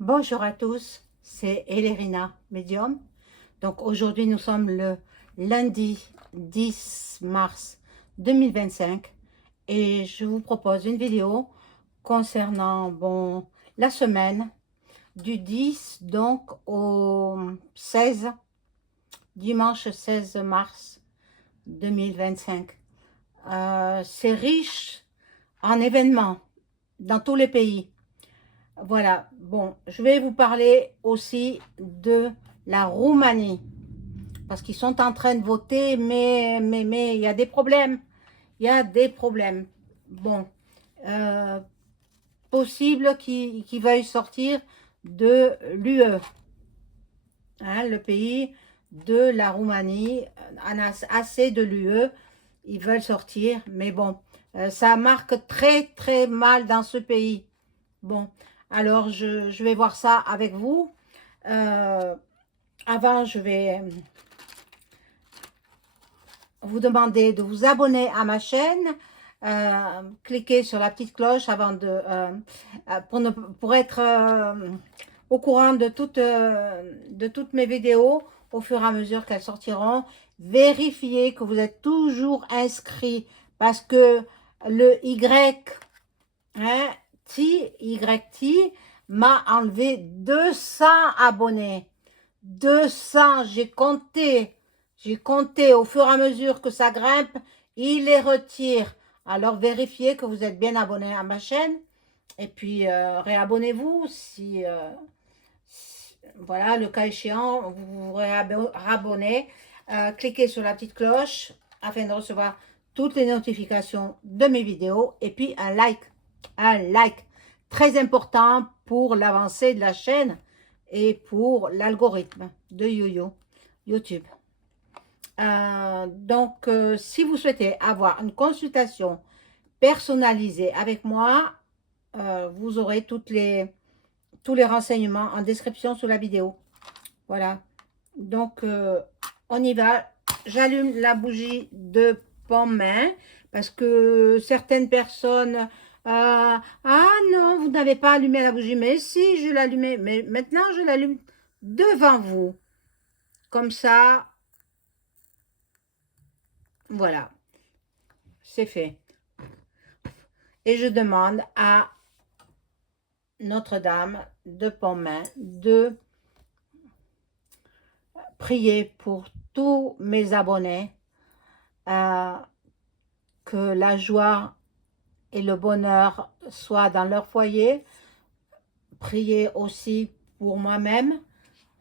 Bonjour à tous, c'est Elérina Medium. Donc aujourd'hui nous sommes le lundi 10 mars 2025 et je vous propose une vidéo concernant la semaine du 10 donc au 16, dimanche 16 mars 2025. C'est riche en événements dans tous les pays. Voilà, bon, je vais vous parler aussi de la Roumanie, parce qu'ils sont en train de voter, mais il y a des problèmes, il y a des problèmes. Bon, euh, possible qu'ils veuillent sortir de l'UE, hein, le pays de la Roumanie, en a assez de l'UE, ils veulent sortir, mais bon, ça marque très très mal dans ce pays. Bon, alors je vais voir ça avec vous. Euh, Avant, je vais vous demander de vous abonner à ma chaîne. Cliquez sur la petite cloche avant pour être au courant de toutes mes vidéos au fur et à mesure qu'elles sortiront. Vérifiez que vous êtes toujours inscrit parce que le Y, hein, YT m'a enlevé 200 abonnés. 200, j'ai compté au fur et à mesure que ça grimpe, il les retire. Alors vérifiez que vous êtes bien abonné à ma chaîne et puis réabonnez-vous voilà, le cas échéant, vous vous réabonnez. Cliquez sur la petite cloche afin de recevoir toutes les notifications de mes vidéos et puis un like très important pour l'avancée de la chaîne et pour l'algorithme de YouTube. Si vous souhaitez avoir une consultation personnalisée avec moi, vous aurez tous les renseignements en description sous la vidéo. Voilà. Donc, on y va. J'allume la bougie de pomme-main parce que certaines personnes... ah non, vous n'avez pas allumé la bougie. Mais si, je l'allumais. Mais maintenant, je l'allume devant vous. Comme ça, voilà, c'est fait. Et je demande à Notre-Dame de Pontmain de prier pour tous mes abonnés, que la joie et le bonheur soient dans leur foyer. Priez aussi pour moi-même,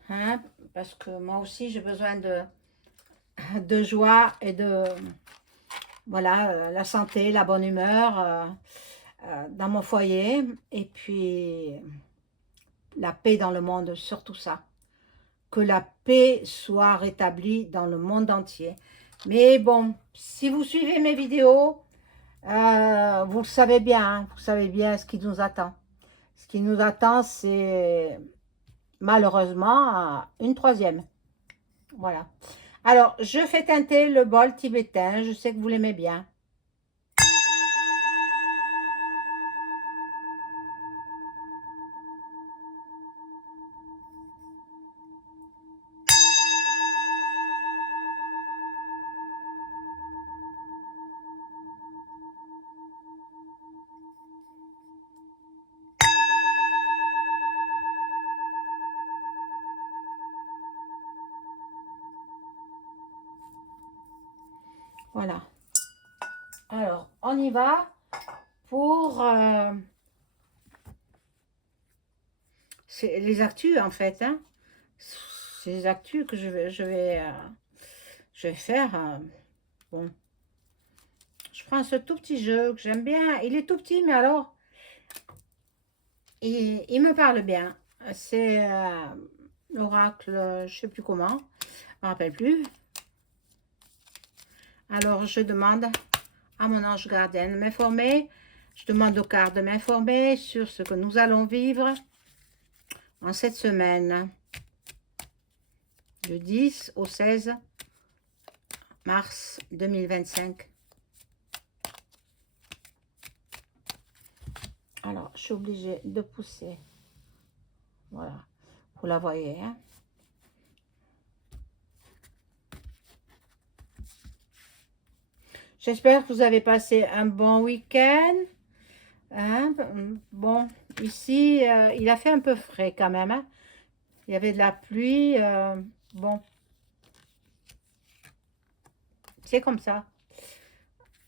hein, parce que moi aussi j'ai besoin de joie et de, voilà, la santé, la bonne humeur dans mon foyer, et puis la paix dans le monde, surtout ça. Que la paix soit rétablie dans le monde entier. Mais bon, si vous suivez mes vidéos, vous le savez bien, hein, vous savez bien ce qui nous attend. Ce qui nous attend, c'est malheureusement une troisième. Voilà. Alors, je fais teinter le bol tibétain. Je sais que vous l'aimez bien. Voilà. Alors, on y va pour les actus, en fait. Hein. C'est les actus que je vais faire. Bon. Je prends ce tout petit jeu que j'aime bien. Il est tout petit, mais alors, il me parle bien. C'est l'oracle, je ne sais plus comment. Je ne me rappelle plus. Alors, je demande à mon ange gardien de m'informer. Je demande aux cartes de m'informer sur ce que nous allons vivre en cette semaine. Du 10 au 16 mars 2025. Alors, je suis obligée de pousser. Vous la voyez, hein? J'espère que vous avez passé un bon week-end. Hein? Bon, ici, il a fait un peu frais quand même, hein? Il y avait de la pluie. Bon, c'est comme ça.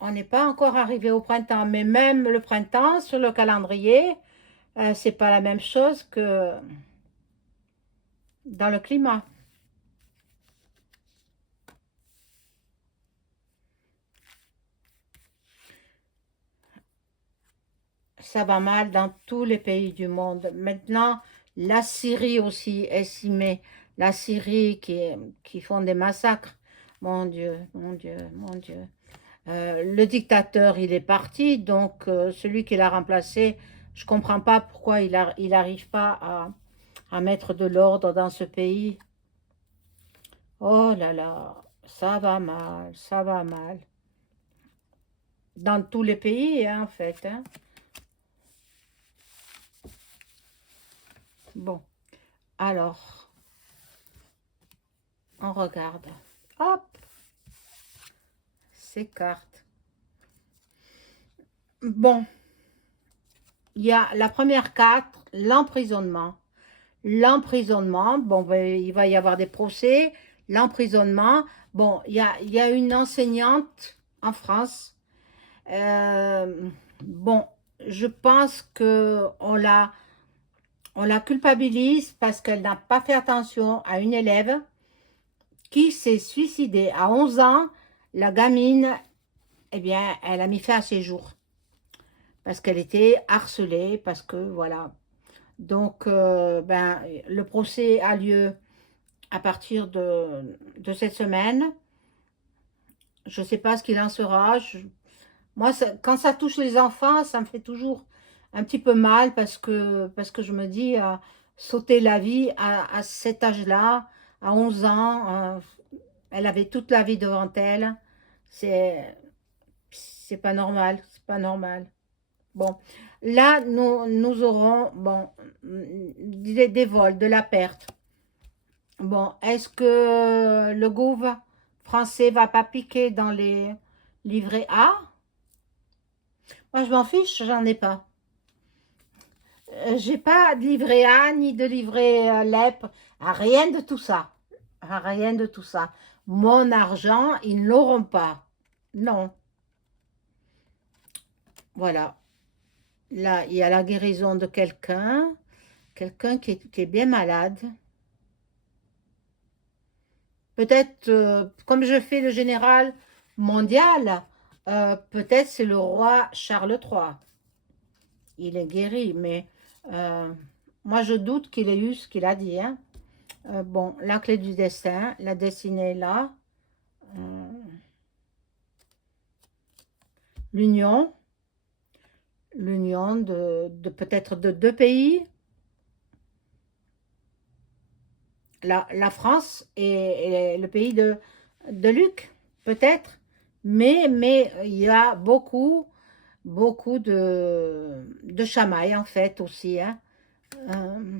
On n'est pas encore arrivé au printemps, mais même le printemps, sur le calendrier, c'est pas la même chose que dans le climat. Ça va mal dans tous les pays du monde. Maintenant, la Syrie aussi est s'y met. La Syrie qui font des massacres. Mon Dieu, mon Dieu, mon Dieu. Le dictateur, il est parti, donc celui qui l'a remplacé, je comprends pas pourquoi il arrive pas à mettre de l'ordre dans ce pays. Oh là là, ça va mal, ça va mal. Dans tous les pays, hein, en fait, hein. Bon, alors, on regarde. Hop, ces cartes. Bon, il y a la première carte, l'emprisonnement. L'emprisonnement, bon, ben, il va y avoir des procès. L'emprisonnement, bon, il y a une enseignante en France. Bon, je pense que on la culpabilise parce qu'elle n'a pas fait attention à une élève qui s'est suicidée à 11 ans. La gamine, eh bien, elle a mis fin à ses jours parce qu'elle était harcelée, parce que voilà. Donc, ben, le procès a lieu à partir de cette semaine. Je ne sais pas ce qu'il en sera. Moi, quand ça touche les enfants, ça me fait toujours un petit peu mal parce que je me dis, sauter la vie à cet âge-là, à 11 ans, elle avait toute la vie devant elle. C'est, c'est pas normal, c'est pas normal. Bon, là, nous aurons, bon, des vols, de la perte. Bon, est-ce que le gouvernement français va pas piquer dans les livrets A? Moi, je m'en fiche, j'en ai pas. J'ai pas de livret A ni de livret LEP, rien de tout ça. Rien de tout ça. Mon argent, ils ne l'auront pas. Non, voilà. Là, il y a la guérison de quelqu'un, quelqu'un qui est bien malade. Peut-être, comme je fais le général mondial, peut-être c'est le roi Charles III. Il est guéri, mais euh, moi je doute qu'il ait eu ce qu'il a dit, hein. Bon, la clé du destin, la destinée est là. Euh, l'union, l'union de peut-être de deux pays, la France et le pays de Luc, peut-être. Mais il y a beaucoup de chamailles en fait aussi, hein. Euh,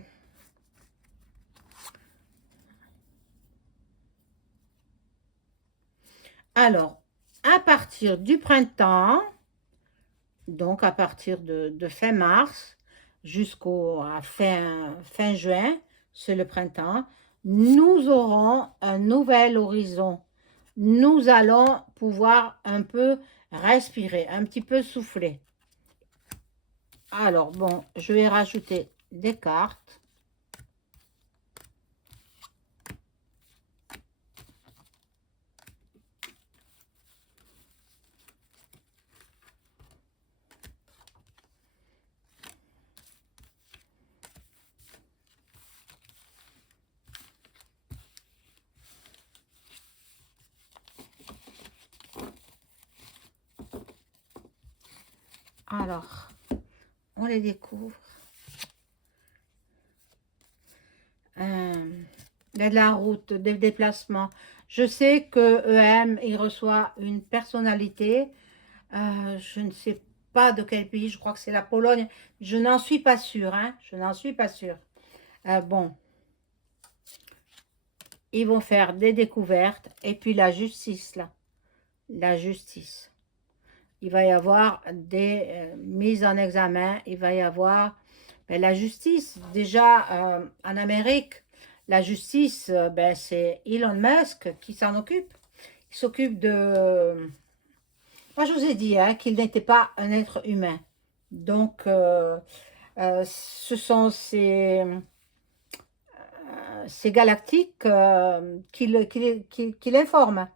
alors, à partir du printemps, donc à partir de fin mars jusqu'au à fin juin, c'est le printemps, nous aurons un nouvel horizon. Nous allons pouvoir un peu respirer, un petit peu souffler. Alors, bon, je vais rajouter des cartes. Alors, on les découvre. Il y a de la route, des déplacements. Je sais que EM, il reçoit une personnalité. Je ne sais pas de quel pays, je crois que c'est la Pologne. Je n'en suis pas sûre, hein. Je n'en suis pas sûre. Bon. ils vont faire des découvertes. Et puis la justice, là, la justice. Il va y avoir des mises en examen, il va y avoir ben, la justice. Déjà, en Amérique, la justice, ben, c'est Elon Musk qui s'en occupe. Il s'occupe de... Moi, je vous ai dit hein, qu'il n'était pas un être humain. Donc, ce sont ces galactiques qui l'informent.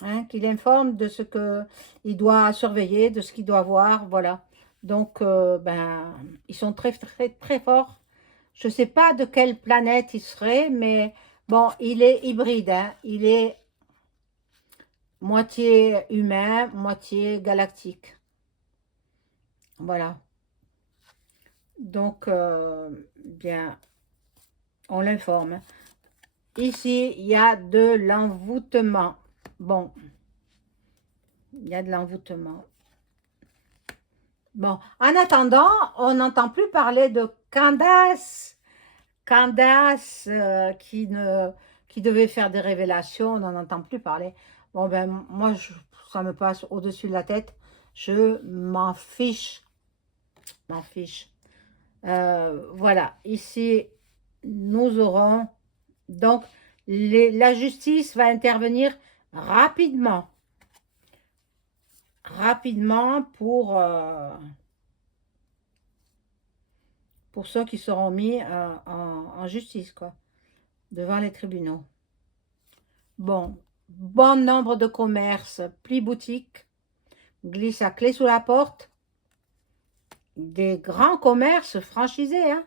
Hein, qu'il informe de ce qu'il doit surveiller, de ce qu'il doit voir, voilà. Donc, ben, ils sont très, très, très forts. Je ne sais pas de quelle planète il serait, mais bon, il est hybride, hein. Il est moitié humain, moitié galactique. Voilà. Donc, bien, on l'informe. Ici, il y a de l'envoûtement. Bon, il y a de l'envoûtement. Bon, en attendant, on n'entend plus parler de Candace. Candace qui devait faire des révélations, on n'en entend plus parler. Bon, ben, moi, ça me passe au-dessus de la tête. Je m'en fiche. M'en fiche. Voilà, ici, nous aurons... Donc, la justice va intervenir rapidement. Rapidement pour ceux qui seront mis en justice, quoi, devant les tribunaux. Bon, bon nombre de commerces, plis boutiques, glisse à clé sous la porte, des grands commerces franchisés, hein.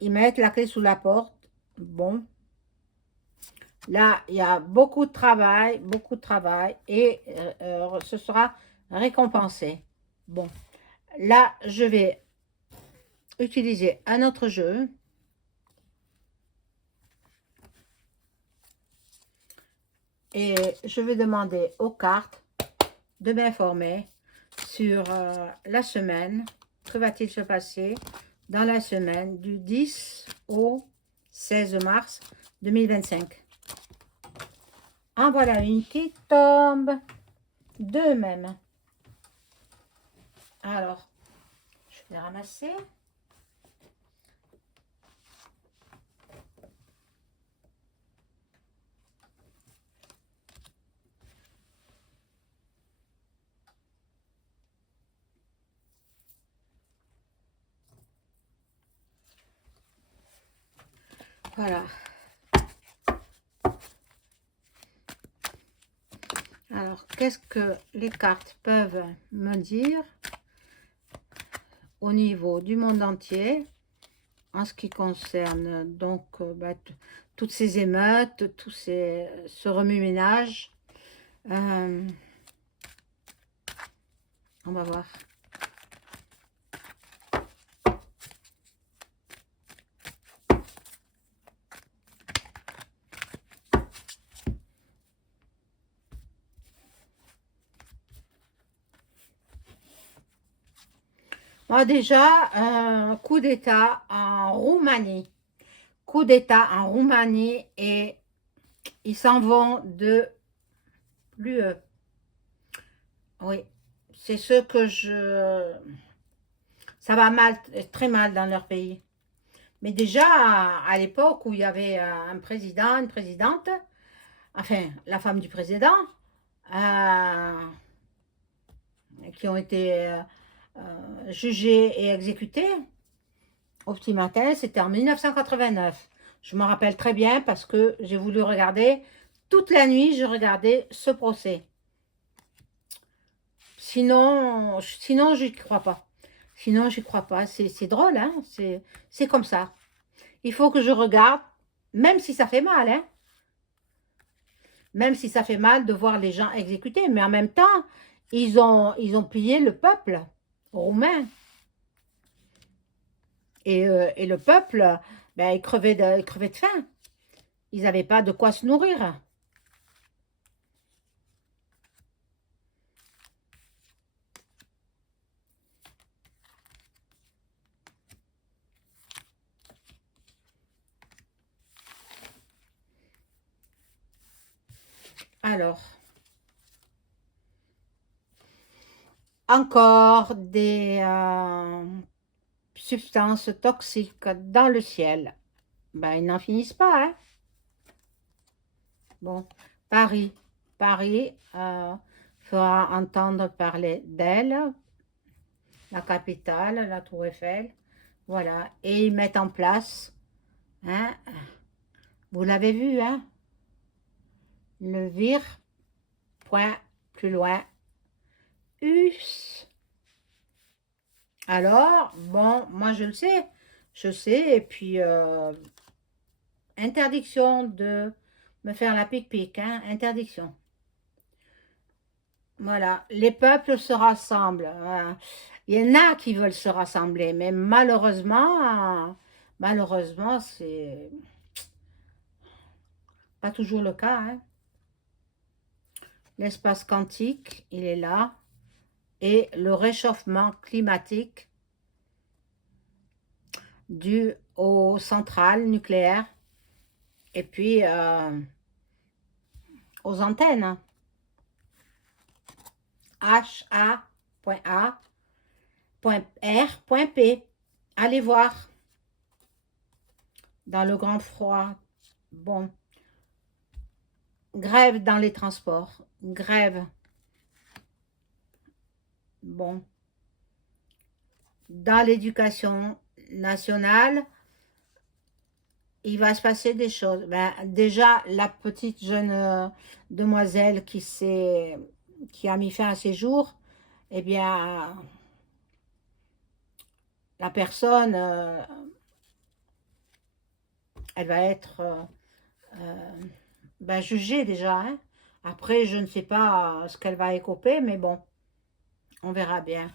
Ils mettent la clé sous la porte. Bon, là, il y a beaucoup de travail et ce sera récompensé. Bon, là, je vais utiliser un autre jeu. Et je vais demander aux cartes de m'informer sur la semaine. Que va-t-il se passer dans la semaine du 10 au 16 mars 2025? En voilà une qui tombe. Deux même. Alors, je vais ramasser. Voilà. Alors, qu'est-ce que les cartes peuvent me dire au niveau du monde entier en ce qui concerne donc bah, toutes ces émeutes, ce remue-ménage? On va voir. Moi déjà, coup d'État en Roumanie. Coup d'État en Roumanie et ils s'en vont de l'UE. Oui, c'est ce que ça va mal, très mal dans leur pays. Mais déjà, à l'époque où il y avait un président, une présidente, enfin, la femme du président, qui ont été jugés et exécutés, au petit matin, c'était en 1989. Je me rappelle très bien parce que j'ai voulu regarder, toute la nuit, je regardais ce procès. Sinon, j'y crois pas. Sinon, j'y crois pas. C'est drôle, hein? C'est comme ça. Il faut que je regarde, même si ça fait mal, hein? Même si ça fait mal de voir les gens exécutés. Mais en même temps, ils ont pillé le peuple roumain. Et le peuple, ben, il crevait de faim. Ils n'avaient pas de quoi se nourrir. Alors, encore des substances toxiques dans le ciel. Ben, ils n'en finissent pas, hein. Bon, Paris. Paris fera entendre parler d'elle, la capitale, la Tour Eiffel. Voilà. Et ils mettent en place, hein, vous l'avez vu, hein, le vire, point, plus loin, us. Alors, bon, moi je le sais, je sais, et puis interdiction de me faire la pique-pique, hein, interdiction. Voilà, les peuples se rassemblent. Voilà. Il y en a qui veulent se rassembler, mais malheureusement, c'est pas toujours le cas, hein. L'espace quantique, il est là, et le réchauffement climatique dû aux centrales nucléaires et puis aux antennes. HA.A.R.P. Allez voir dans le grand froid. Bon, grève dans les transports, grève. Bon, dans l'éducation nationale, il va se passer des choses. Ben, déjà, la petite jeune demoiselle qui a mis fin à ses jours, eh bien, la personne, elle va être ben, jugée déjà, hein. Après, je ne sais pas ce qu'elle va écoper, mais bon, on verra bien.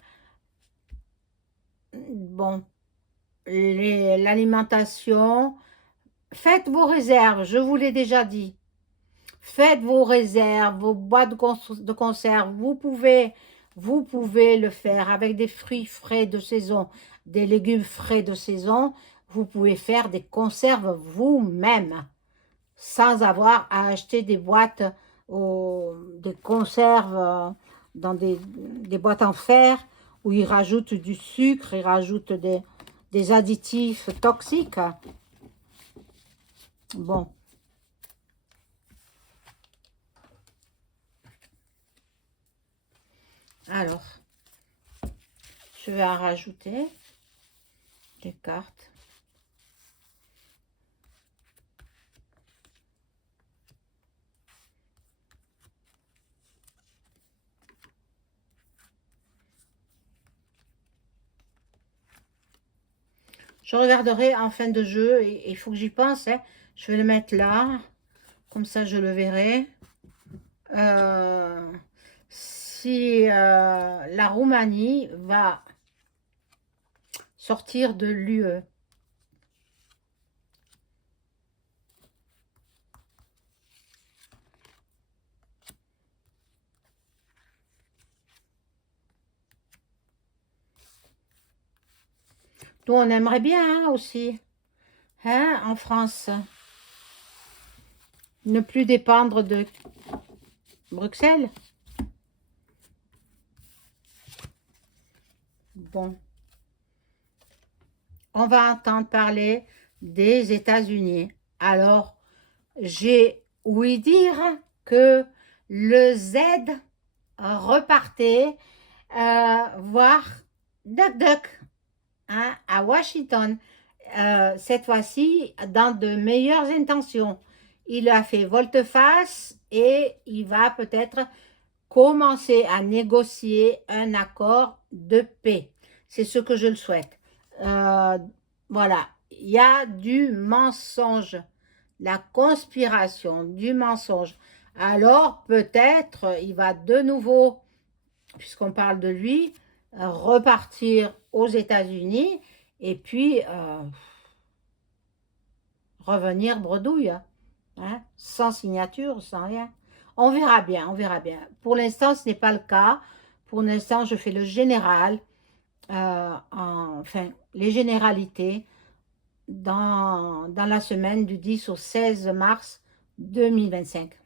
Bon, l'alimentation, faites vos réserves, je vous l'ai déjà dit. Faites vos réserves, vos boîtes de conserve. Vous pouvez le faire avec des fruits frais de saison, des légumes frais de saison. Vous pouvez faire des conserves vous-même, sans avoir à acheter des boîtes, des conserves dans des boîtes en fer où ils rajoutent du sucre, ils rajoutent des additifs toxiques. Bon. Alors, je vais en rajouter des cartes. Je regarderai en fin de jeu, et il faut que j'y pense, hein. Je vais le mettre là, comme ça je le verrai. Si la Roumanie va sortir de l'UE. Nous, on aimerait bien hein, aussi, hein, en France, ne plus dépendre de Bruxelles. Bon, on va entendre parler des États-Unis. Alors, j'ai ouï dire que le Z repartait voir Duck Duck hein, à Washington. Cette fois-ci, dans de meilleures intentions. Il a fait volte-face et il va peut-être commencer à négocier un accord de paix. C'est ce que je le souhaite. Voilà, il y a du mensonge, la conspiration, du mensonge. Alors peut-être il va de nouveau, puisqu'on parle de lui, repartir aux États-Unis et puis revenir bredouille, hein, sans signature, sans rien. On verra bien, on verra bien. Pour l'instant, ce n'est pas le cas. Pour l'instant, je fais le général, enfin, les généralités dans la semaine du 10 au 16 mars 2025.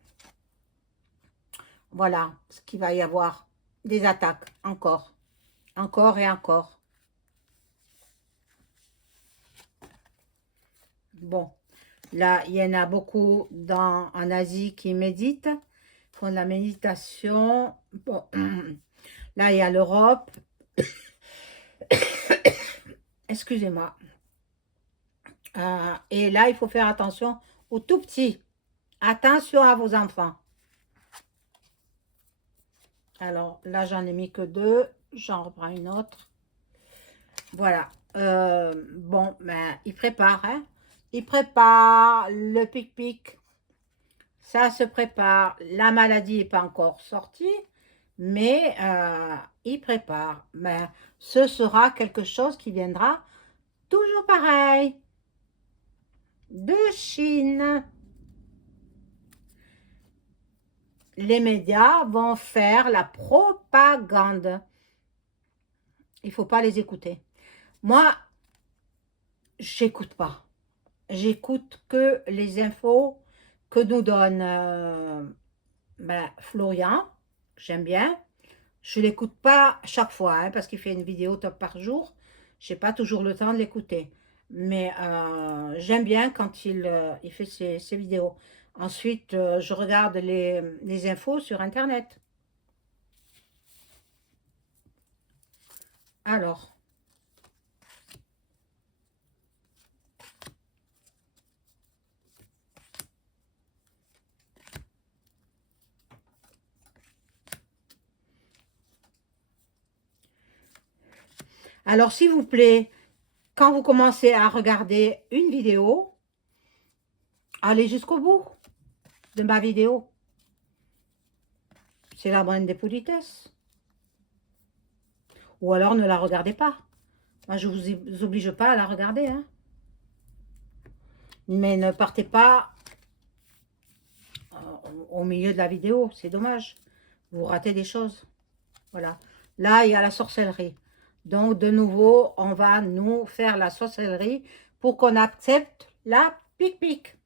Voilà, ce qu'il va y avoir des attaques, encore, encore et encore. Bon, là, il y en a beaucoup en Asie qui méditent, font de la méditation. Bon, là, il y a l'Europe. Excusez-moi. Et là, il faut faire attention aux tout petits. Attention à vos enfants. Alors, là, j'en ai mis que deux. J'en reprends une autre. Voilà. Bon, ben, il prépare, hein. Il prépare le pic-pic. Ça se prépare. La maladie n'est pas encore sortie, mais il prépare. Ben, ce sera quelque chose qui viendra toujours pareil. De Chine. Les médias vont faire la propagande. Il ne faut pas les écouter. Moi, j'écoute pas. J'écoute que les infos que nous donne Florian. J'aime bien. Je ne l'écoute pas chaque fois, hein, parce qu'il fait une vidéo top par jour. Je n'ai pas toujours le temps de l'écouter. Mais j'aime bien quand il fait ses vidéos. Ensuite, je regarde les infos sur Internet. Alors, s'il vous plaît, quand vous commencez à regarder une vidéo, allez jusqu'au bout de ma vidéo. C'est la moindre des politesses. Ou alors ne la regardez pas. Moi, je ne vous oblige pas à la regarder. Hein. Mais ne partez pas au milieu de la vidéo. C'est dommage. Vous ratez des choses. Voilà. Là, il y a la sorcellerie. Donc, de nouveau, on va nous faire la sorcellerie pour qu'on accepte la pic-pic.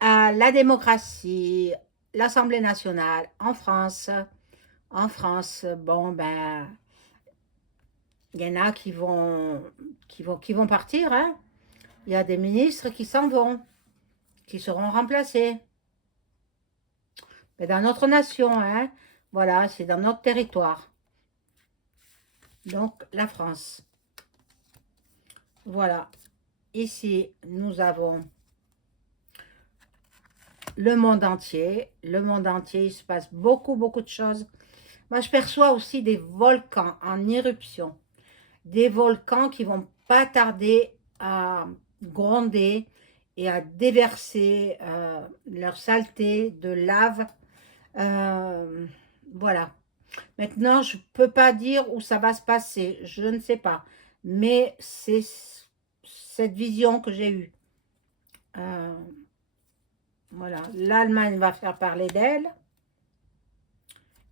La démocratie, l'Assemblée nationale en France, bon, ben, il y en a qui vont partir. Hein. Il y a des ministres qui s'en vont, qui seront remplacés. Mais dans notre nation, hein, voilà, c'est dans notre territoire. Donc, la France. Voilà. Ici, nous avons le monde entier. Le monde entier, il se passe beaucoup, beaucoup de choses. Moi, je perçois aussi des volcans en éruption. Des volcans qui vont pas tarder à gronder et à déverser leur saleté de lave. Voilà. Maintenant, je ne peux pas dire où ça va se passer. Je ne sais pas. Mais c'est cette vision que j'ai eue. Voilà. L'Allemagne va faire parler d'elle.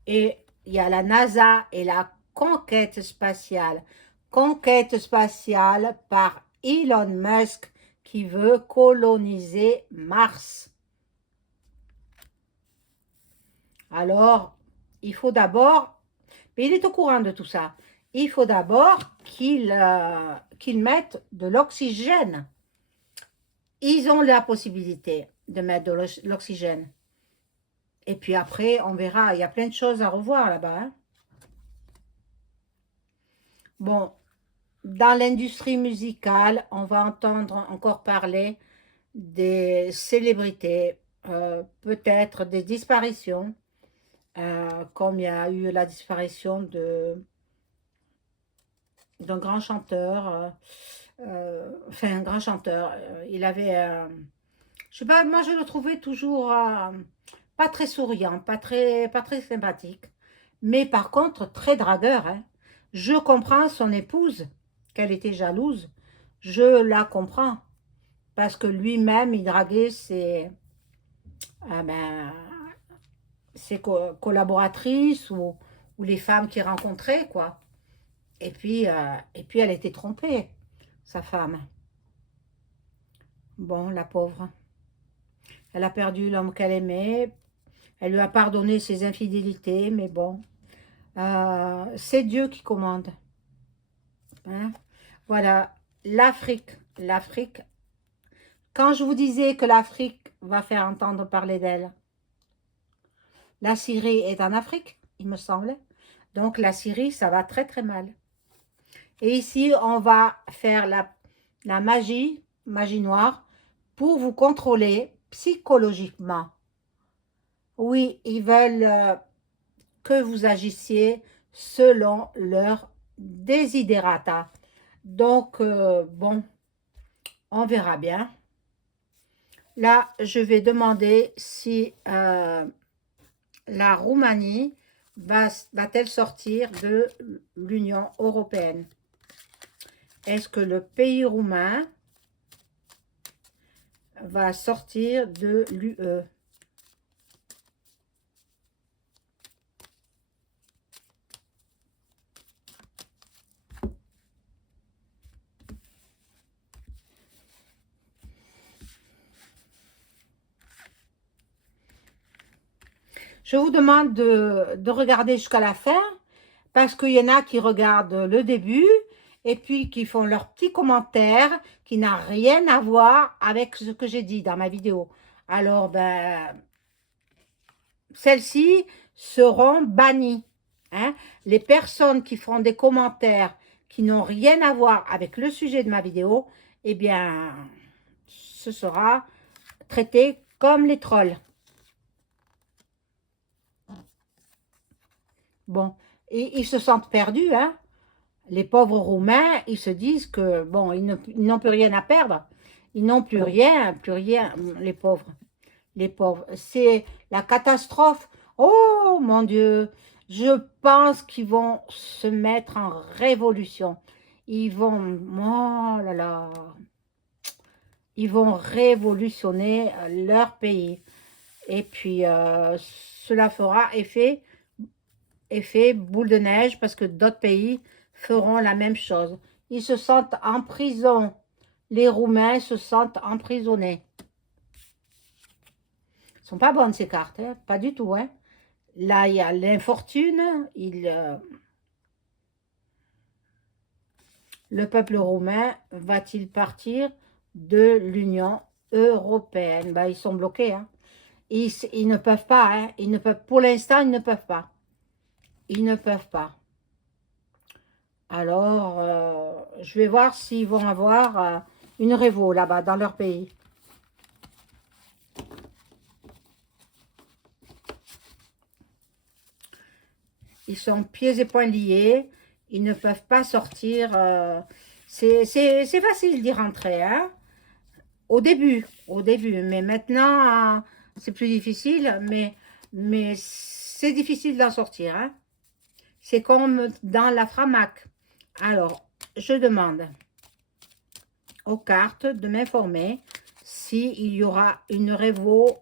Et il y a la NASA et la conquête spatiale. Conquête spatiale par Elon Musk qui veut coloniser Mars. Alors, il faut d'abord, mais il est au courant de tout ça, il faut d'abord qu'il mette de l'oxygène. Ils ont la possibilité de mettre de l'oxygène. Et puis après, on verra, il y a plein de choses à revoir là-bas. Hein. Bon, dans l'industrie musicale, on va entendre encore parler des célébrités, peut-être des disparitions, comme il y a eu la disparition d'un grand chanteur, enfin un grand chanteur, il avait, je sais pas, moi je le trouvais toujours pas très souriant, pas très sympathique, mais par contre très dragueur. Hein. Je comprends son épouse, qu'elle était jalouse, je la comprends, parce que lui-même il draguait ben, ses collaboratrices ou les femmes qu'il rencontrait, quoi. Et puis elle était trompée, sa femme. Bon, la pauvre. Elle a perdu l'homme qu'elle aimait. Elle lui a pardonné ses infidélités, mais bon, c'est Dieu qui commande. Hein. Voilà, l'Afrique. L'Afrique. Quand je vous disais que l'Afrique va faire entendre parler d'elle, la Syrie est en Afrique, il me semble. Donc la Syrie, ça va très très mal. Et ici, on va faire la magie, magie noire, pour vous contrôler psychologiquement. Oui, ils veulent que vous agissiez selon leur desiderata. Donc, bon, on verra bien. Là, je vais demander si la Roumanie va-t-elle sortir de l'Union européenne. Est-ce que le pays roumain va sortir de l'UE? Je vous demande de regarder jusqu'à la fin, parce qu'il y en a qui regardent le début, et puis qui font leur petit commentaire, qui n'a rien à voir avec ce que j'ai dit dans ma vidéo. Alors, ben, celles-ci seront bannies. Hein. Les personnes qui feront des commentaires qui n'ont rien à voir avec le sujet de ma vidéo, eh bien, ce sera traité comme les trolls. Bon, et ils se sentent perdus, hein. Les pauvres Roumains, ils se disent que, bon, ils n'ont plus rien à perdre. Ils n'ont plus rien, les pauvres. Les pauvres. C'est la catastrophe. Oh, mon Dieu. Je pense qu'ils vont se mettre en révolution. Ils vont, oh là là, ils vont révolutionner leur pays. Et puis, cela fera effet boule de neige parce que d'autres pays feront la même chose. Ils se sentent en prison. Les Roumains se sentent emprisonnés. Elles sont pas bonnes ces cartes, hein? Pas du tout. Hein? Là, il y a l'infortune. Le peuple roumain va-t-il partir de l'Union européenne? Ben, ils sont bloqués. Hein? Ils ne peuvent pas. Hein? Ils ne peuvent, pour l'instant, ils ne peuvent pas. Ils ne peuvent pas. Alors, je vais voir s'ils vont avoir une révo là-bas, dans leur pays. Ils sont pieds et poings liés. Ils ne peuvent pas sortir. C'est facile d'y rentrer, hein? Au début. Mais maintenant, c'est plus difficile. Mais c'est difficile d'en sortir, hein? C'est comme dans la Framac. Alors, je demande aux cartes de m'informer s'il y aura une révo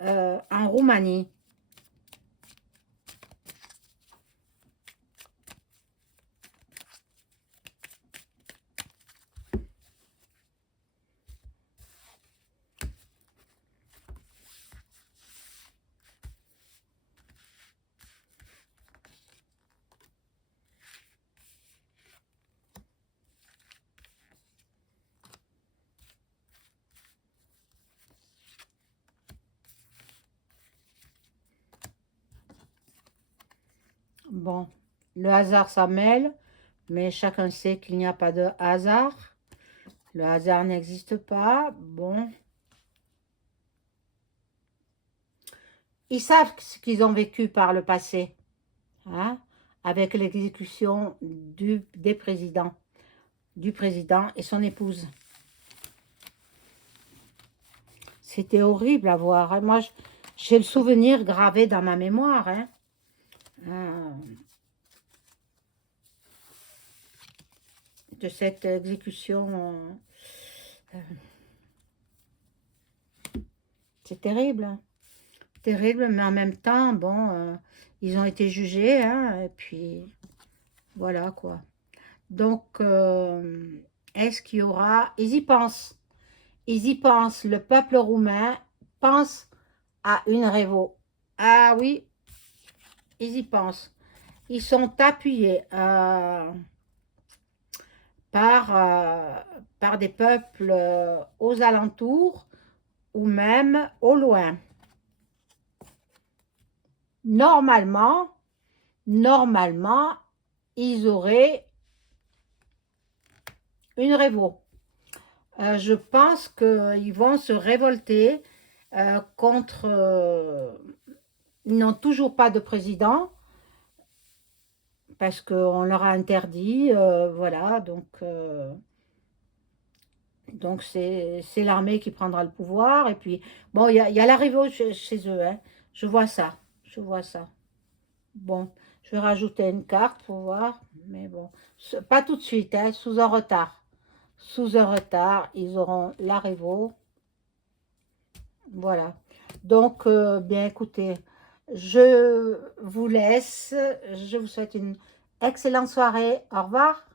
en Roumanie. Bon, le hasard s'en mêle, mais chacun sait qu'il n'y a pas de hasard. Le hasard n'existe pas. Bon. Ils savent ce qu'ils ont vécu par le passé, hein, avec l'exécution du président et son épouse. C'était horrible à voir. Hein. Moi, j'ai le souvenir gravé dans ma mémoire. Hein. De cette exécution. C'est terrible. Hein. Terrible, mais en même temps, bon, ils ont été jugés, hein, et puis voilà quoi. Donc, est-ce qu'il y aura... Ils y pensent. Ils y pensent. Le peuple roumain pense à une révo. Ah oui, ils y pensent. Ils sont appuyés par, par des peuples aux alentours ou même au loin. Normalement, ils auraient une révo. Je pense qu'ils vont se révolter contre... ils n'ont toujours pas de président parce qu'on leur a interdit, voilà, donc c'est l'armée qui prendra le pouvoir. Et puis, bon, il y a la révo chez eux, hein. Je vois ça, je vois ça. Bon, je vais rajouter une carte pour voir, mais bon, pas tout de suite, hein, sous un retard. Sous un retard, ils auront la révo. Voilà. Donc, bien écoutez, je vous laisse. Je vous souhaite une excellente soirée. Au revoir.